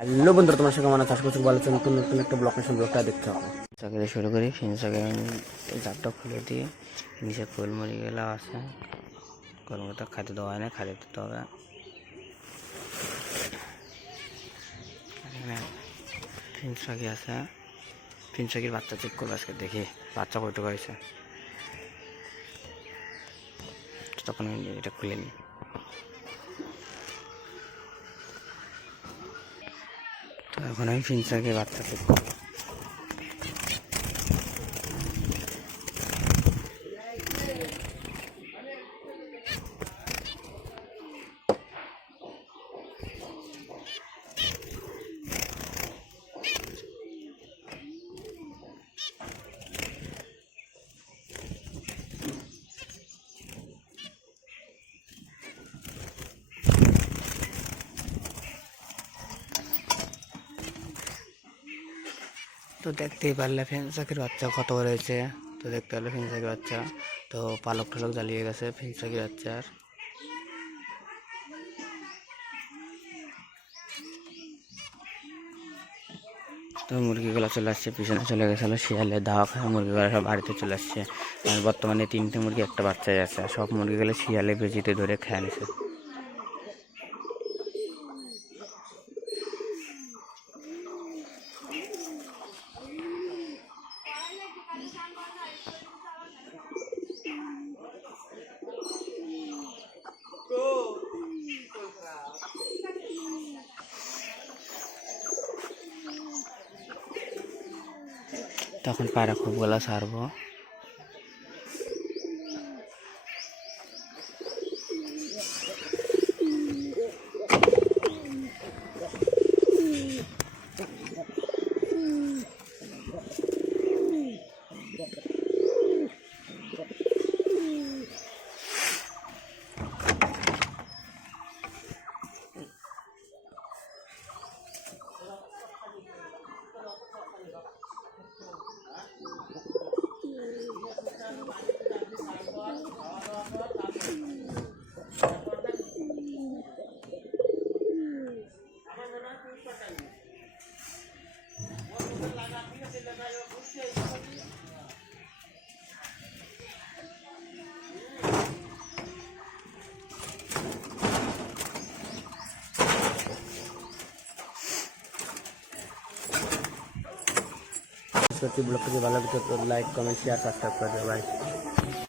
হ্যালো বন্ধুরা, তোমার সঙ্গে আমার চাষ করছি ভালো আছো। নতুন নতুন একটা ব্লগটা দেখতে হবে। চাকরি শুরু করি ফিনসাকে জারটা খুলে দিয়ে নিচে খোল মুড়ি গেলা আছে, গরমটা খাইতে দেওয়া হয় না, খাইতে দিতে হবে। এখানে ফিনসাকি আছে, ফিনসাকির বাচ্চা চেক করবো আজকে, দেখি বাচ্চা কয়টুকু হয়েছে। তখন এটা খুলে নিই। তো এখন আমি ফিনসাকির বাচ্চা চেক করবো। তো দেখতেই পারলে ফিনসাকির বাচ্চা কত বড় হয়েছে। তো দেখতে পারলে ফিনসাকির বাচ্চা তো পালক টালক জ্বালিয়ে গেছে ফিনসাকির বাচ্চার। তো মুরগিগুলো চলে আসছে, পিছনে চলে গেছিলো শিয়ালে দাওয়া খায়, মুরগিগুলো সব বাড়িতে চলে আসছে। আর বর্তমানে 3টে মুরগি একটা বাচ্চাই আছে, সব মুরগিগুলো শিয়ালে বেজিতে ধরে খেয়ে নিছে। তখন পায়রা খুবগুলা ছাড়বো। সত্যি ব্লগটা যদি ভালো লাগে তো লাইক কমেন্ট শেয়ার সাবস্ক্রাইব করে দেবে ভাই।